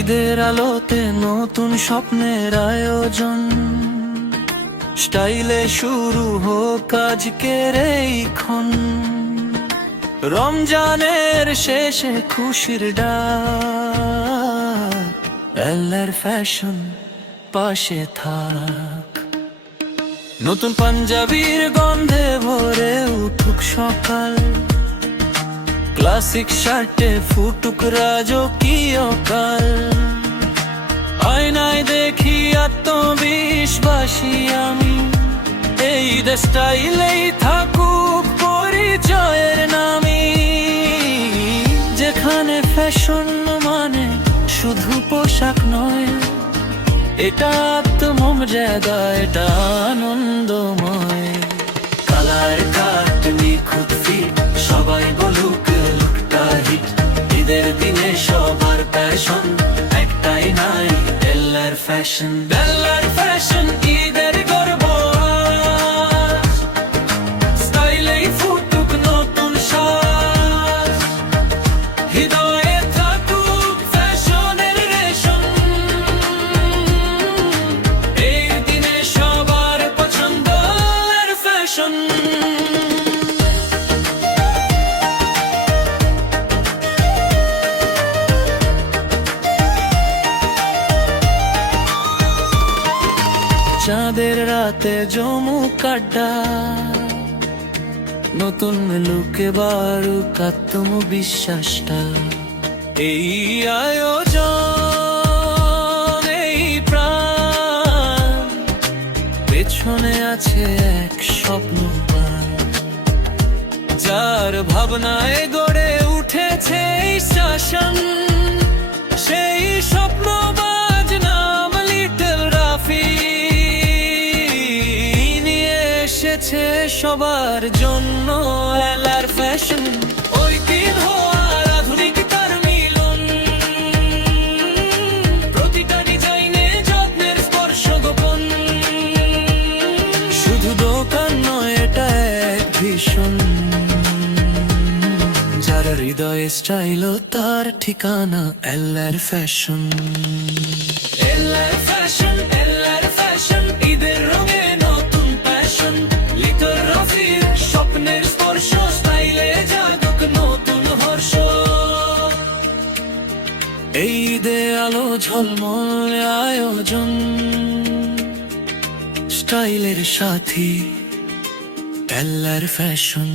ঈদের আলোতে নতুন স্বপ্নের আয়োজন, স্টাইলে শুরু হোক আজকের এই ক্ষণ। রমজানের শেষে খুশির ডাক, এলআর ফ্যাশন পাশে থাক। নতুন পাঞ্জাবির গন্ধে ভরে উঠুক সকাল, ক্লাসিক শার্টে ফুটুক রাজকীয় কাল। আয়নায় দেখি আত্মবিশ্বাসী আমি, এই স্টাইলেই থাকুক পরিচয়ের নামি। যেখানে ফ্যাশন মানে শুধু পোশাক নয়, এটা আত্মমর্যাদা, এটা আনন্দময়। কালার কাট নিখুঁত ফিট, সবাই বলুক লুকটা হিট। ঈদের দিনে সবার প্যাশন একটাই নাই, এলআর ফ্যাশন। এলআর ফ্যাশন ঈদের গর্ব, স্টাইলেই ফুটুক নতুন সাজ। হৃদয়ে থাকুক ফ্যাশনের রেশন, এই দিনে সবার পছন্দ এলআর ফ্যাশন। চাঁদের রাতে জমুক আড্ডা, নতুন লুকে বারুক আত্মবিশ্বাসটা। এই আয়োজন, এই প্রাণ, পেছনে আছে এক স্বপ্ন, যার ভাবনায় গড়ে উঠেছে এই শাসন। সেই স্বপ্নবাজ নাম লিটল রাফি, এসেছে সবার জন্য এলআর ফ্যাশন। ঐতিহ্য আর আধুনিকতার মিলন, প্রতিটা ডিজাইনে যত্নের স্পর্শ গোপন। শুধু দোকান নয়, এটা এক ভীষণ, যার হৃদয়ে স্টাইল তার ঠিকানা LR fashion. LR fashion, LR fashion, ঈদের রঙে নতুন প্যাশন। লিটল রাফির স্বপ্নের স্পর্শ, স্টাইলে জাগুক নতুন হর্ষ। এই ঈদে আলো ঝলমল আয়োজন, স্টাইলের সাথী এলআর ফ্যাশন।